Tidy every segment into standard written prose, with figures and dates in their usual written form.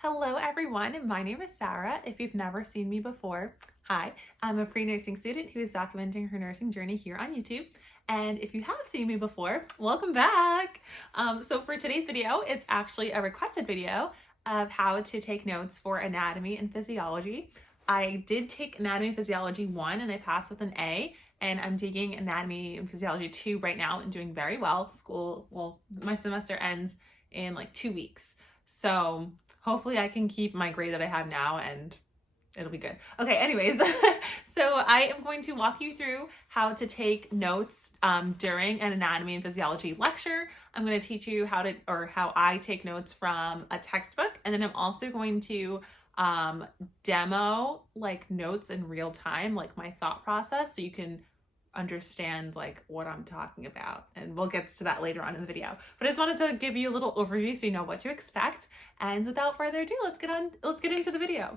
Hello everyone, my name is Sarah. If you've never seen me before, hi. I'm a pre-nursing student who is documenting her nursing journey here on YouTube. And if you have seen me before, welcome back. So for today's video, it's actually a requested video of how to take notes for Anatomy and Physiology. I did take Anatomy and Physiology 1 and I passed with an A, and I'm taking Anatomy and Physiology 2 right now and doing very well. My semester ends in like 2 weeks. So hopefully I can keep my grade that I have now and it'll be good. Okay, anyways, so I am going to walk you through how to take notes during an anatomy and physiology lecture. I'm going to teach you how I take notes from a textbook, and then I'm also going to demo like notes in real time, like my thought process, so you can understand like what I'm talking about, and we'll get to that later on in the video. But I just wanted to give you a little overview so you know what to expect. And without further ado, let's get into the video.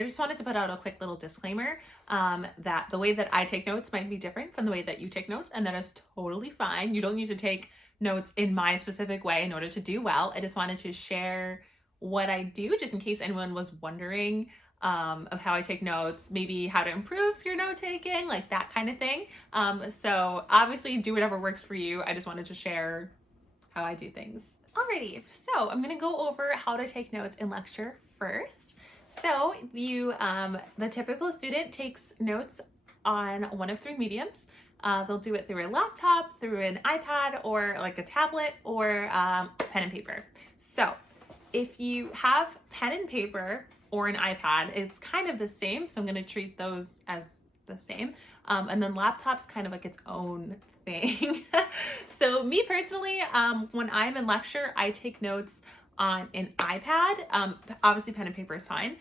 I just wanted to put out a quick little disclaimer that the way that I take notes might be different from the way that you take notes, and that is totally fine. You don't need to take notes in my specific way in order to do well. I just wanted to share what I do, just in case anyone was wondering of how I take notes, maybe how to improve your note taking, like that kind of thing. So obviously do whatever works for you. I just wanted to share how I do things. Alrighty, so I'm gonna go over how to take notes in lecture first. So the typical student takes notes on one of three mediums. They'll do it through a laptop, through an iPad, or like a tablet, or pen and paper. So if you have pen and paper or an iPad, it's kind of the same. So I'm going to treat those as the same. And then laptop's kind of like its own thing. So me personally, when I'm in lecture, I take notes on an iPad. Obviously pen and paper is fine.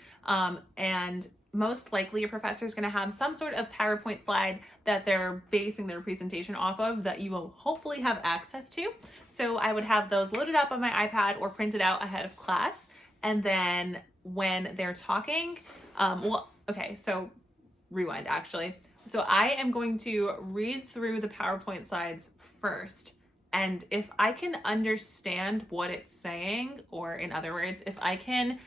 And most likely your professor is going to have some sort of PowerPoint slide that they're basing their presentation off of that you will hopefully have access to. So I would have those loaded up on my iPad or printed out ahead of class. And then when they're talking, so rewind actually. So I am going to read through the PowerPoint slides first. And if I can understand what it's saying, or in other words, if I can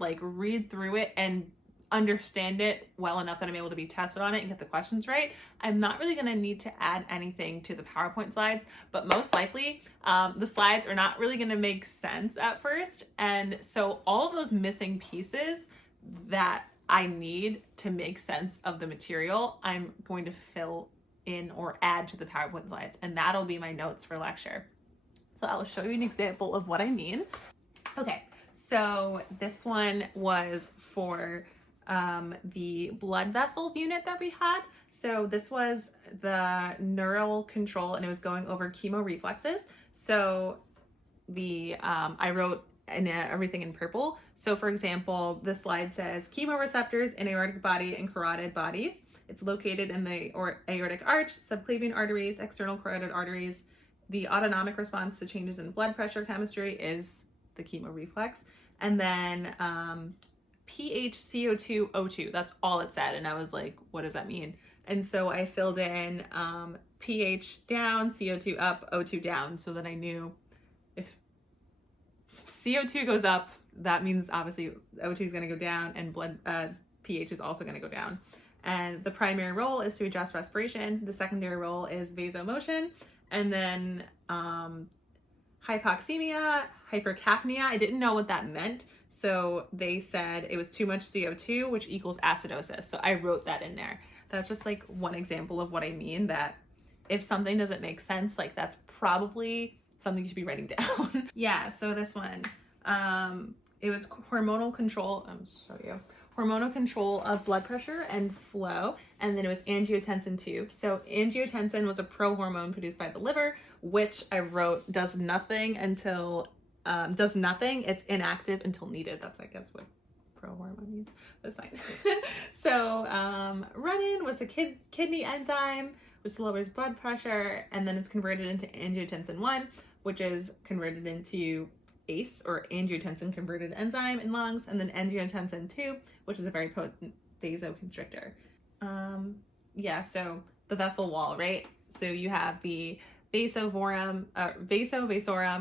like read through it and understand it well enough that I'm able to be tested on it and get the questions right, I'm not really going to need to add anything to the PowerPoint slides, but most likely the slides are not really going to make sense at first. And so all of those missing pieces that I need to make sense of the material, I'm going to fill in or add to the PowerPoint slides, and that'll be my notes for lecture. So I'll show you an example of what I mean. Okay, so this one was for the blood vessels unit that we had. So this was the neural control, and it was going over chemoreflexes. So I wrote everything in purple. So for example, the slide says chemoreceptors in aortic body and carotid bodies. It's located in the aortic arch, subclavian arteries, external carotid arteries. The autonomic response to changes in blood pressure chemistry is the chemoreflex. And then pH, CO2, O2. That's all it said. And I was like, what does that mean? And so I filled in pH down, CO2 up, O2 down, so that I knew if CO2 goes up, that means obviously O2 is going to go down, and blood pH is also going to go down. And the primary role is to adjust respiration. The secondary role is vasomotion. And then hypoxemia, hypercapnia. I didn't know what that meant. So they said it was too much CO2, which equals acidosis. So I wrote that in there. That's just like one example of what I mean, that if something doesn't make sense, like that's probably something you should be writing down. Yeah, so this one, it was hormonal control. Show you. Hormonal control of blood pressure and flow, and then it was angiotensin 2. So angiotensin was a prohormone produced by the liver, which I wrote does nothing, it's inactive until needed. That's, I guess, what prohormone means. That's fine. So renin was a kidney enzyme, which lowers blood pressure, and then it's converted into angiotensin 1, which is converted into ACE, or angiotensin converted enzyme, in lungs, and then angiotensin 2, which is a very potent vasoconstrictor. So the vessel wall, right? So you have the vasorum,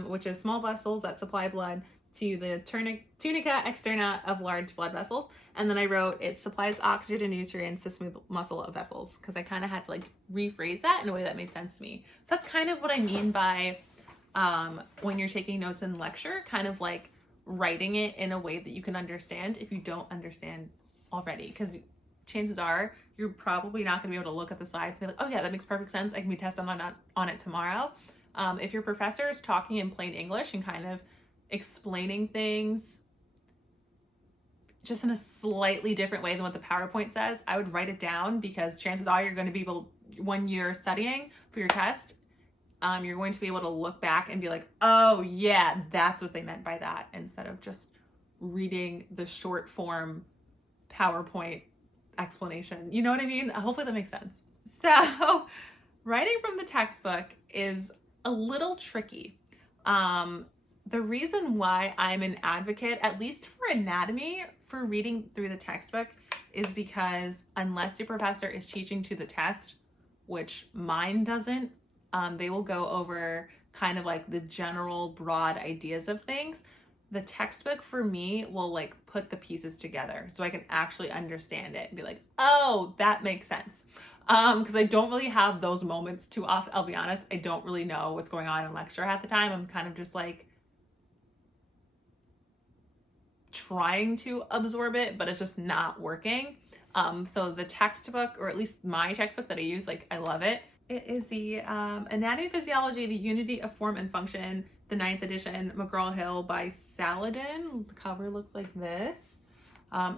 which is small vessels that supply blood to the tunica externa of large blood vessels. And then I wrote, it supplies oxygen and nutrients to smooth muscle of vessels, because I kind of had to like rephrase that in a way that made sense to me. So that's kind of what I mean by when you're taking notes in lecture, kind of like writing it in a way that you can understand if you don't understand already, because chances are you're probably not going to be able to look at the slides and be like, oh yeah, that makes perfect sense, I can be tested on it tomorrow. If your professor is talking in plain English and kind of explaining things just in a slightly different way than what the PowerPoint says, I would write it down, because chances are you're going to be able, when you're studying for your test, you're going to be able to look back and be like, oh yeah, that's what they meant by that, instead of just reading the short form PowerPoint explanation. You know what I mean? Hopefully that makes sense. So writing from the textbook is a little tricky. The reason why I'm an advocate, at least for anatomy, for reading through the textbook is because unless your professor is teaching to the test, which mine doesn't, they will go over kind of like the general broad ideas of things. The textbook for me will like put the pieces together so I can actually understand it and be like, oh, that makes sense. Because I don't really have those moments too often. I'll be honest, I don't really know what's going on in lecture half the time. I'm kind of just like trying to absorb it, but it's just not working. So the textbook, or at least my textbook that I use, like I love it. It is the Anatomy and Physiology, the Unity of Form and Function, the 9th edition, McGraw-Hill by Saladin. The cover looks like this.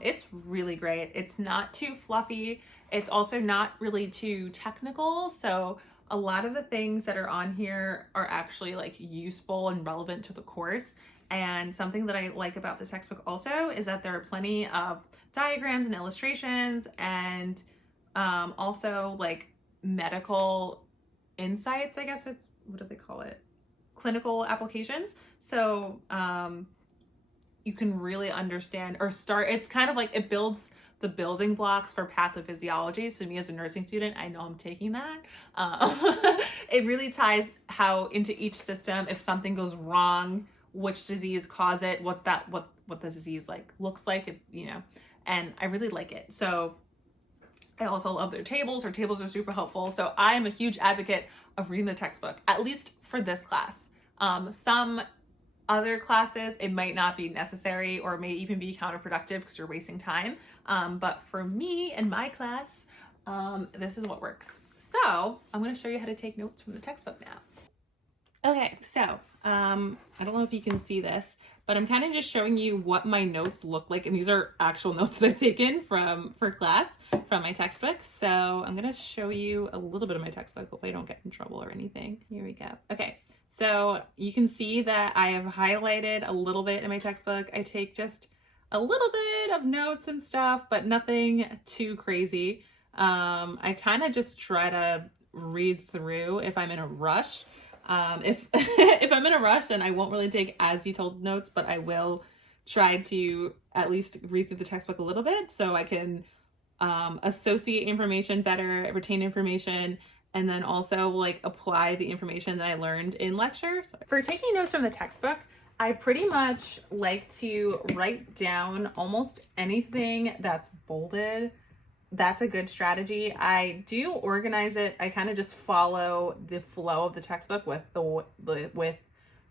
It's really great. It's not too fluffy. It's also not really too technical. So a lot of the things that are on here are actually like useful and relevant to the course. And something that I like about this textbook also is that there are plenty of diagrams and illustrations, and also like medical insights, I guess it's, what do they call it? Clinical applications. So you can really understand or start, it's kind of like it builds the building blocks for pathophysiology. So me as a nursing student, I know I'm taking that. It really ties how into each system, if something goes wrong, which disease cause it, what the disease like looks like, you know, and I really like it. So I also love their tables. Their tables are super helpful. So I'm a huge advocate of reading the textbook, at least for this class. Some other classes, it might not be necessary or may even be counterproductive because you're wasting time. But for me and my class, this is what works. So I'm going to show you how to take notes from the textbook now. Okay, so I don't know if you can see this, but I'm kind of just showing you what my notes look like. And these are actual notes that I've taken for class from my textbook. So I'm going to show you a little bit of my textbook. Hopefully I don't get in trouble or anything. Here we go. Okay, so you can see that I have highlighted a little bit in my textbook. I take just a little bit of notes and stuff, but nothing too crazy. I kind of just try to read through if I'm in a rush. If if I'm in a rush, then I won't really take as detailed notes, but I will try to at least read through the textbook a little bit so I can associate information better, retain information, and then also like apply the information that I learned in lecture. So for taking notes from the textbook, I pretty much like to write down almost anything that's bolded. That's a good strategy. I do organize it. I kind of just follow the flow of the textbook with what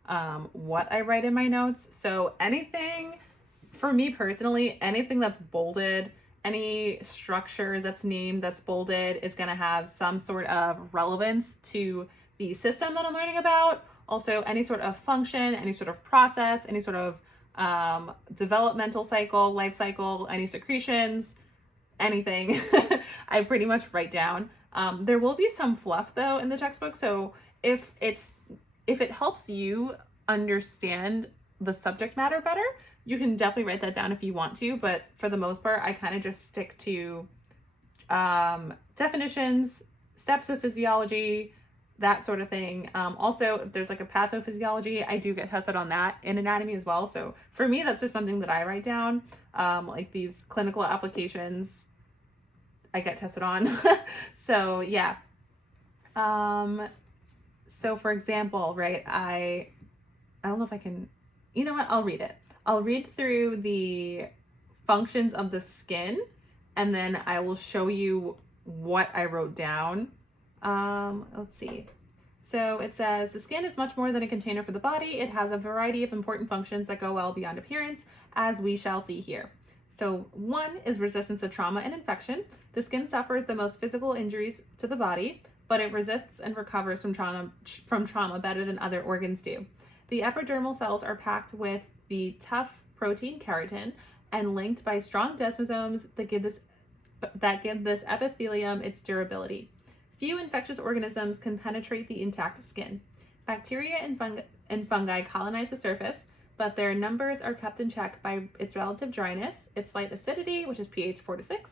I write in my notes. So anything, for me personally, anything that's bolded, any structure that's named that's bolded is going to have some sort of relevance to the system that I'm learning about. Also, any sort of function, any sort of process, any sort of developmental cycle, life cycle, any secretions, anything I pretty much write down. There will be some fluff though in the textbook, so if it helps you understand the subject matter better, you can definitely write that down if you want to, but for the most part I kind of just stick to definitions, steps of physiology, that sort of thing. Also, if there's like a pathophysiology, I do get tested on that in anatomy as well. So for me, that's just something that I write down. Like these clinical applications, I get tested on. So yeah. So for example, right, I don't know if I can, you know what? I'll read it. I'll read through the functions of the skin, and then I will show you what I wrote down. Let's see. So it says, the skin is much more than a container for the body. It has a variety of important functions that go well beyond appearance, as we shall see here. So one is resistance to trauma and infection. The skin suffers the most physical injuries to the body, but it resists and recovers from trauma better than other organs do. The epidermal cells are packed with the tough protein keratin and linked by strong desmosomes that give this epithelium its durability. Few infectious organisms can penetrate the intact skin. Bacteria and fungi colonize the surface, but their numbers are kept in check by its relative dryness, its light acidity, which is pH 4 to 6,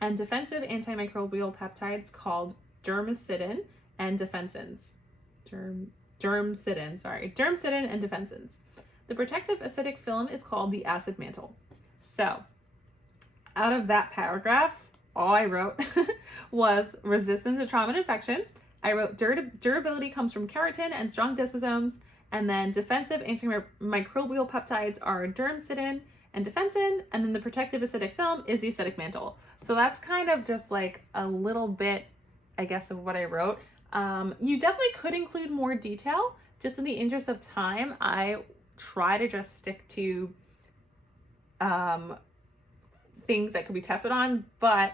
and defensive antimicrobial peptides called dermcidin and defensins. Dermcidin and defensins. The protective acidic film is called the acid mantle. So, out of that paragraph, all I wrote was resistance to trauma and infection. I wrote durability comes from keratin and strong desmosomes, and then defensive antimicrobial peptides are dermcidin and defensin, and then the protective acidic film is the acidic mantle. So that's kind of just like a little bit, I guess, of what I wrote. You definitely could include more detail. Just in the interest of time, I try to just stick to things that could be tested on, but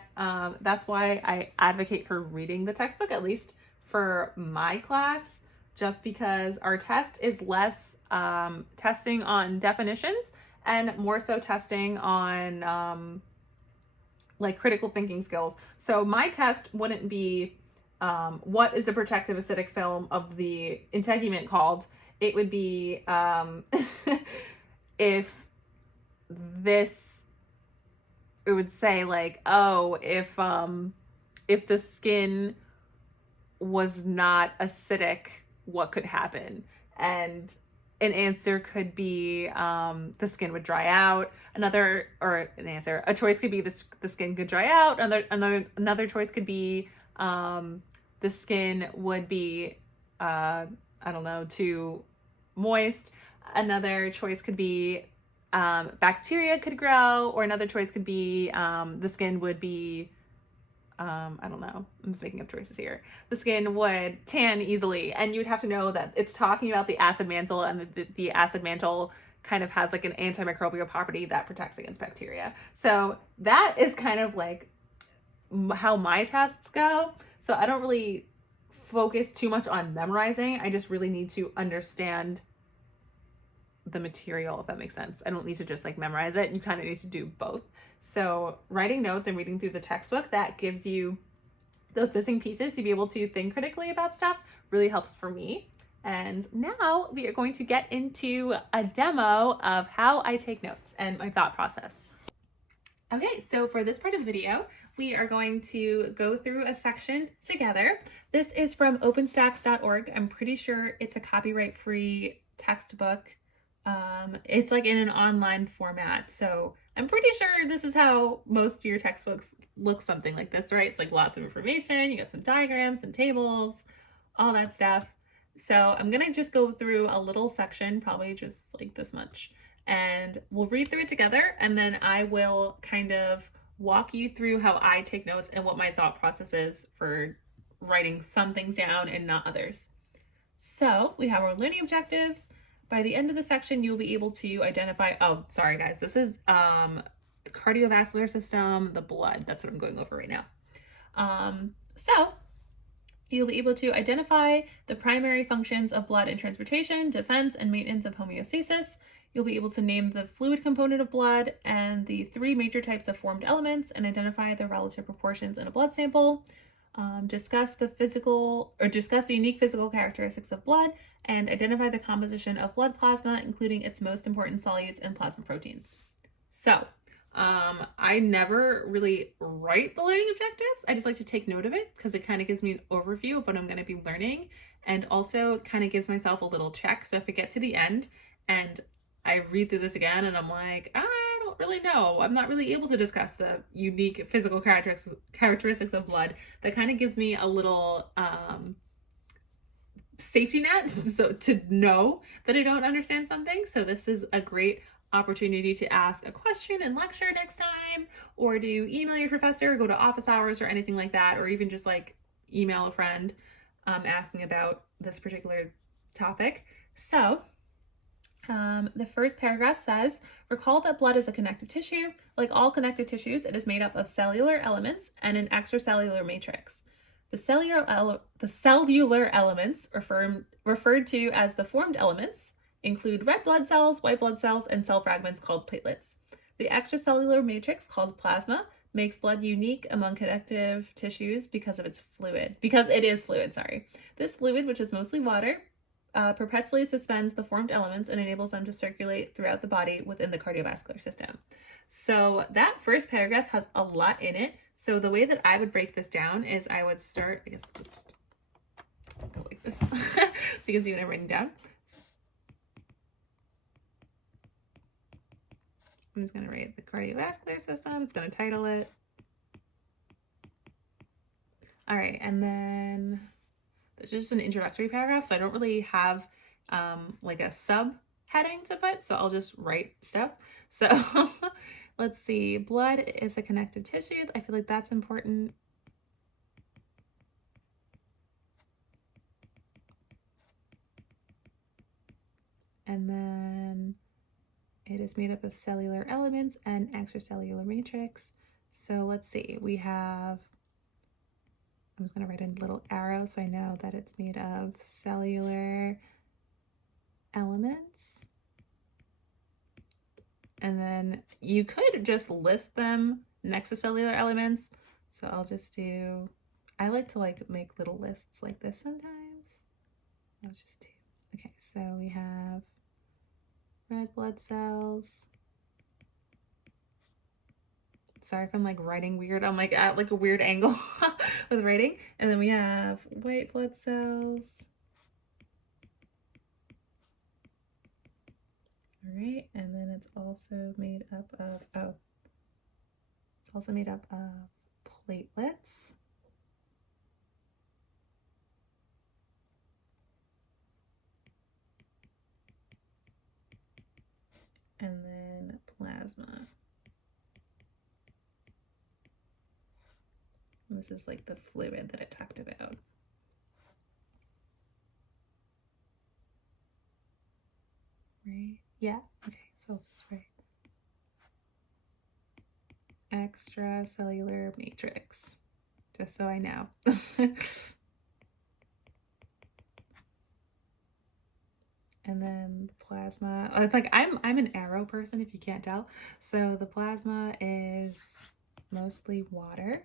that's why I advocate for reading the textbook, at least for my class, just because our test is less testing on definitions and more so testing on like critical thinking skills. So my test wouldn't be what is the protective acidic film of the integument called? It would be if this, it would say like, oh, if the skin was not acidic, what could happen? And an answer could be the skin would dry out. A choice could be the skin could dry out. Another choice could be the skin would be too moist. Another choice could be bacteria could grow, or another choice could be the skin would be I'm just making up choices here. The skin would tan easily, and you would have to know that it's talking about the acid mantle, and the acid mantle kind of has like an antimicrobial property that protects against bacteria. So that is kind of like how my tests go. So I don't really focus too much on memorizing. I just really need to understand the material, if that makes sense. I don't need to just like memorize it. You kind of need to do both. So writing notes and reading through the textbook, that gives you those missing pieces to be able to think critically about stuff, really helps for me. And now we are going to get into a demo of how I take notes and my thought process. Okay, so for this part of the video, we are going to go through a section together. This is from openstacks.org. I'm pretty sure it's a copyright-free textbook. It's like in an online format, so I'm pretty sure this is how most of your textbooks look, something like this, right? It's like lots of information, you got some diagrams, some tables, all that stuff. So I'm gonna just go through a little section, probably just like this much, and we'll read through it together, and then I will kind of walk you through how I take notes and what my thought process is for writing some things down and not others. So we have our learning objectives. By the end of the section, you'll be able to identify, oh, sorry guys, this is the cardiovascular system, the blood, that's what I'm going over right now. So you'll be able to identify the primary functions of blood in transportation, defense, and maintenance of homeostasis. You'll be able to name the fluid component of blood and the three major types of formed elements and identify the relative proportions in a blood sample. Discuss the unique physical characteristics of blood and identify the composition of blood plasma, including its most important solutes and plasma proteins. So, I never really write the learning objectives. I just like to take note of it because it kind of gives me an overview of what I'm going to be learning, and also kind of gives myself a little check. So if I get to the end and I read through this again and I'm like, I don't really know, I'm not really able to discuss the unique physical characteristics of blood, that kind of gives me a little safety net so to know that I don't understand something. So this is a great opportunity to ask a question in lecture next time, or to email your professor, go to office hours or anything like that, or even just like email a friend asking about this particular topic. So the first paragraph says, recall that blood is a connective tissue. Like all connective tissues, it is made up of cellular elements and an extracellular matrix. The cellular elements, referred to as the formed elements, include red blood cells, white blood cells, and cell fragments called platelets. The extracellular matrix, called plasma, makes blood unique among connective tissues because it is fluid. This fluid, which is mostly water, perpetually suspends the formed elements and enables them to circulate throughout the body within the cardiovascular system. So that first paragraph has a lot in it. So the way that I would break this down is I would start, I guess just go like this so you can see what I'm writing down. I'm just going to write the cardiovascular system. It's going to title it. All right, and then this is just an introductory paragraph, so I don't really have like a subheading to put, so I'll just write stuff. So let's see, blood is a connective tissue. I feel like that's important. And then it is made up of cellular elements and extracellular matrix. So let's see, we have, I'm just going to write a little arrow so I know that it's made of cellular elements. And then you could just list them next to cellular elements. So I'll just do, I like to like make little lists like this sometimes. I'll just do, okay, so we have red blood cells. Sorry if I'm like writing weird. I'm like at like a weird angle with writing. And then we have white blood cells. All right, and then it's also made up of, it's also made up of platelets. And then plasma. And this is like the fluid that I talked about. Right? Yeah. Okay, so I'll just write extracellular matrix, just so I know. And then the plasma, like I'm an arrow person if you can't tell. So the plasma is mostly water.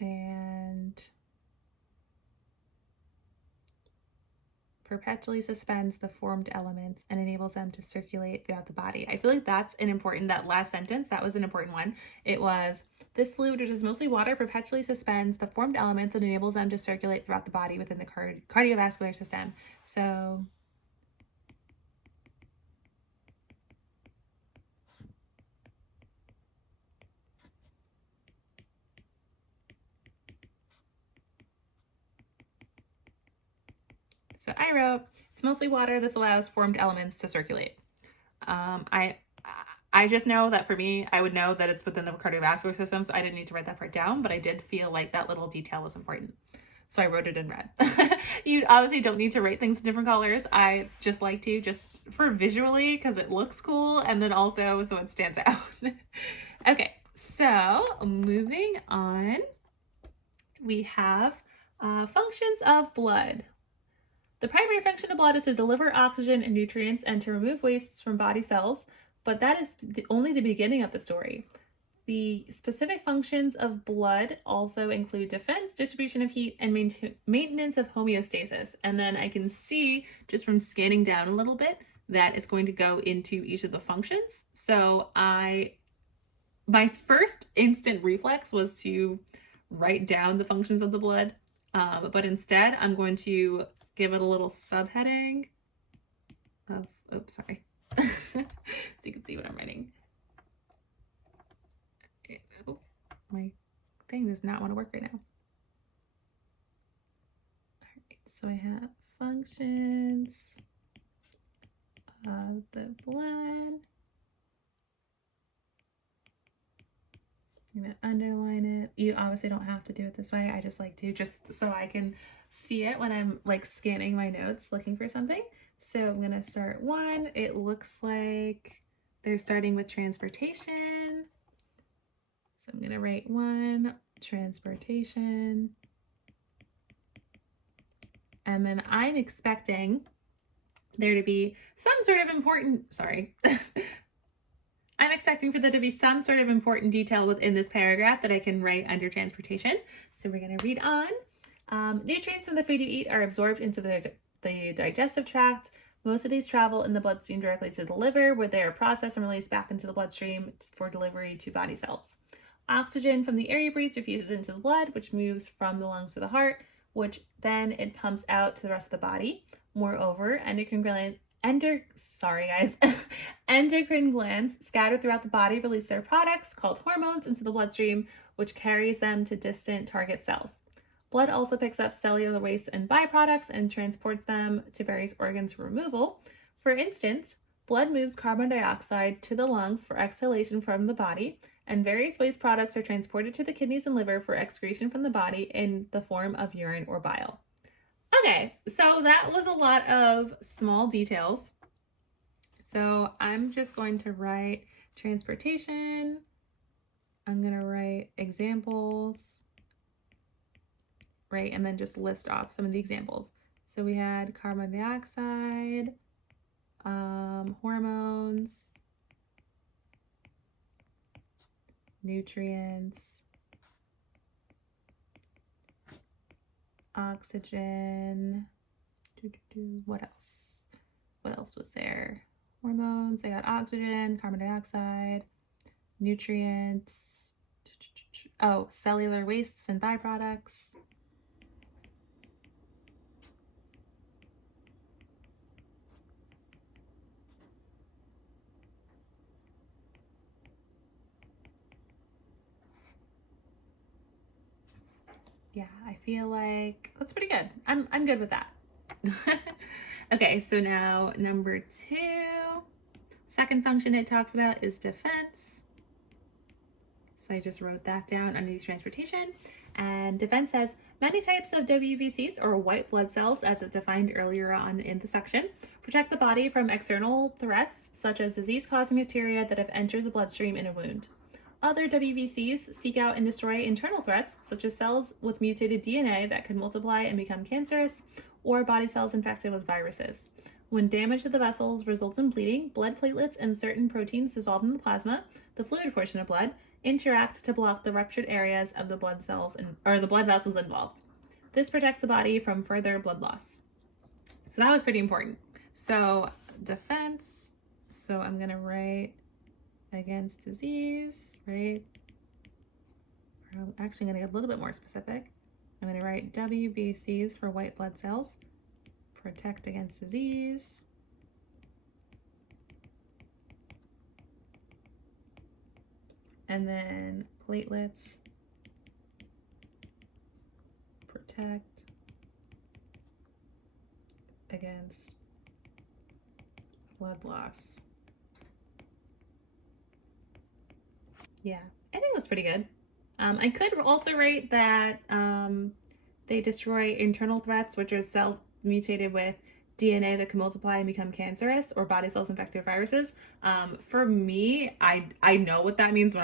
And perpetually suspends the formed elements and enables them to circulate throughout the body. I feel like that's an important, that last sentence, that was an important one. It was, this fluid, which is mostly water, perpetually suspends the formed elements and enables them to circulate throughout the body within the cardiovascular system. So I wrote, it's mostly water. This allows formed elements to circulate. I just know that for me, I would know that it's within the cardiovascular system, so I didn't need to write that part down, but I did feel like that little detail was important. So I wrote it in red. You obviously don't need to write things in different colors. I just like to, just for visually, because it looks cool, and then also so it stands out. Okay, so moving on, we have functions of blood. The primary function of blood is to deliver oxygen and nutrients and to remove wastes from body cells, but that is only the beginning of the story. The specific functions of blood also include defense, distribution of heat, and maintenance of homeostasis. And then I can see, just from scanning down a little bit, that it's going to go into each of the functions. So my first instant reflex was to write down the functions of the blood, but instead I'm going to give it a little subheading of, oops, sorry. So you can see what I'm writing. Oh, my thing does not want to work right now. All right, so I have functions of the blood. I'm going to underline it. You obviously don't have to do it this way. I just like to, just so I can see it when I'm like scanning my notes looking for something. So I'm going to start 1. It looks like they're starting with transportation. So I'm going to write 1, transportation. And then I'm expecting there to be some sort of important, I'm expecting for there to be some sort of important detail within this paragraph that I can write under transportation. So we're going to read on. Nutrients from the food you eat are absorbed into the digestive tract. Most of these travel in the bloodstream directly to the liver, where they are processed and released back into the bloodstream for delivery to body cells. Oxygen from the air you breathe diffuses into the blood, which moves from the lungs to the heart, which then it pumps out to the rest of the body. Moreover, endocrine glands scattered throughout the body release their products called hormones into the bloodstream, which carries them to distant target cells. Blood also picks up cellular waste and byproducts and transports them to various organs for removal. For instance, blood moves carbon dioxide to the lungs for exhalation from the body, and various waste products are transported to the kidneys and liver for excretion from the body in the form of urine or bile. Okay, so that was a lot of small details. So I'm just going to write transportation. I'm going to write examples, right? And then just list off some of the examples. So we had carbon dioxide, hormones, nutrients, oxygen, what else? What else was there? Hormones, I got oxygen, carbon dioxide, nutrients, cellular wastes and byproducts. Yeah, I feel like that's pretty good. I'm good with that. Okay, so now number 2, second function it talks about is defense. So I just wrote that down underneath transportation. And defense says, many types of WBCs, or white blood cells, as it defined earlier on in the section, protect the body from external threats, such as disease-causing bacteria that have entered the bloodstream in a wound. Other WBCs seek out and destroy internal threats, such as cells with mutated DNA that can multiply and become cancerous, or body cells infected with viruses. When damage to the vessels results in bleeding, blood platelets and certain proteins dissolved in the plasma, the fluid portion of blood, interact to block the ruptured areas of the blood cells or the blood vessels involved. This protects the body from further blood loss. So that was pretty important. So defense, so I'm going to write against disease, right? I'm actually going to get a little bit more specific. I'm going to write WBCs for white blood cells, protect against disease. And then platelets, protect against blood loss. Yeah, I think that's pretty good. I could also write that they destroy internal threats, which are cells mutated with DNA that can multiply and become cancerous, or body cells infected with viruses. For me, I know what that means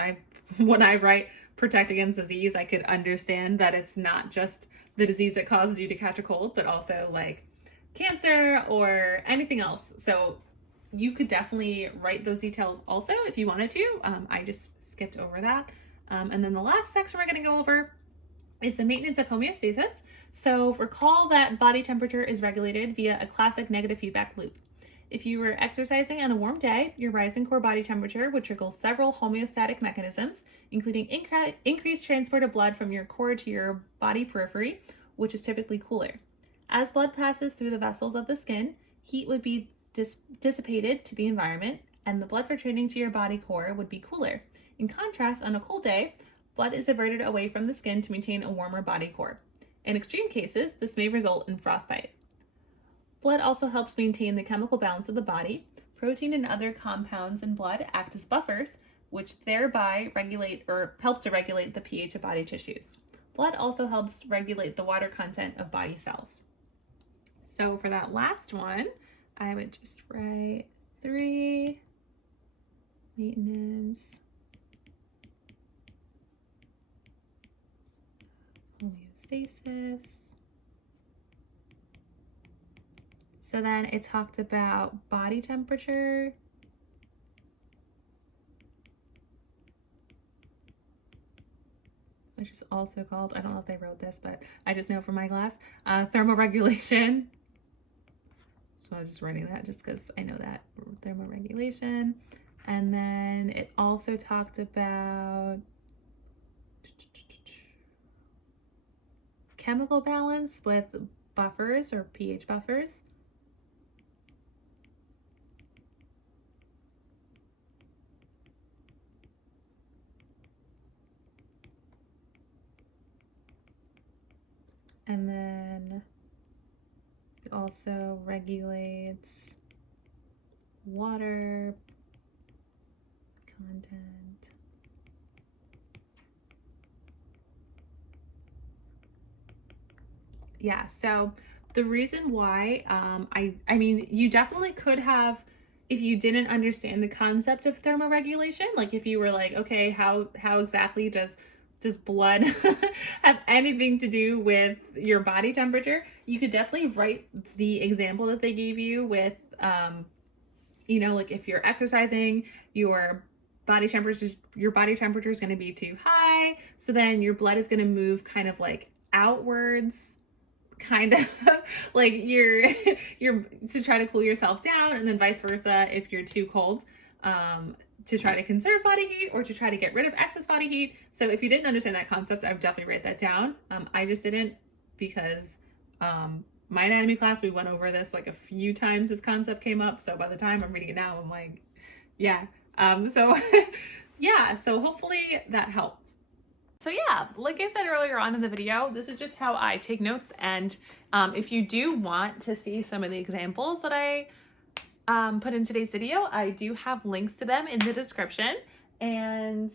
when I write protect against disease. I could understand that it's not just the disease that causes you to catch a cold, but also like cancer or anything else. So you could definitely write those details also if you wanted to. I just skipped over that. And then the last section we're going to go over is the maintenance of homeostasis. So recall that body temperature is regulated via a classic negative feedback loop. If you were exercising on a warm day, your rising core body temperature would trigger several homeostatic mechanisms, including increased transport of blood from your core to your body periphery, which is typically cooler. As blood passes through the vessels of the skin, heat would be dissipated to the environment, and the blood returning to your body core would be cooler. In contrast, on a cold day, blood is diverted away from the skin to maintain a warmer body core. In extreme cases, this may result in frostbite. Blood also helps maintain the chemical balance of the body. Protein and other compounds in blood act as buffers, which thereby regulate or help to regulate the pH of body tissues. Blood also helps regulate the water content of body cells. So for that last one, I would just write 3, maintenance, homeostasis. So then it talked about body temperature, which is also called, I don't know if they wrote this, but I just know from my class, thermoregulation. So I'm just writing that just because I know that, thermoregulation. And then it also talked about chemical balance with buffers or pH buffers. And then it also regulates water content. Yeah, so the reason why, I mean, you definitely could have, if you didn't understand the concept of thermoregulation, like if you were like, okay, how exactly does blood have anything to do with your body temperature? You could definitely write the example that they gave you with, you know, like if you're exercising, your body temperature is going to be too high. So then your blood is going to move kind of like outwards, kind of like you're to try to cool yourself down, and then vice versa if you're too cold, to try to conserve body heat or to try to get rid of excess body heat. So if you didn't understand that concept, I would definitely write that down. I just didn't, because my anatomy class, we went over this like a few times. This concept came up, so by the time I'm reading it now, I'm like, yeah. So yeah, so hopefully that helped. So yeah, like I said earlier on in the video, this is just how I take notes. And if you do want to see some of the examples that I put in today's video, I do have links to them in the description. And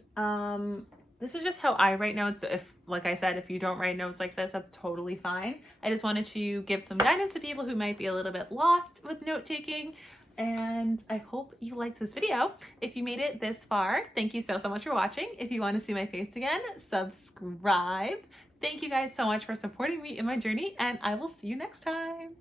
this is just how I write notes. If, like I said, if you don't write notes like this, that's totally fine. I just wanted to give some guidance to people who might be a little bit lost with note taking. And I hope you liked this video. If you made it this far, thank you so much for watching. If you want to see my face again, subscribe. Thank you guys so much for supporting me in my journey, and I will see you next time.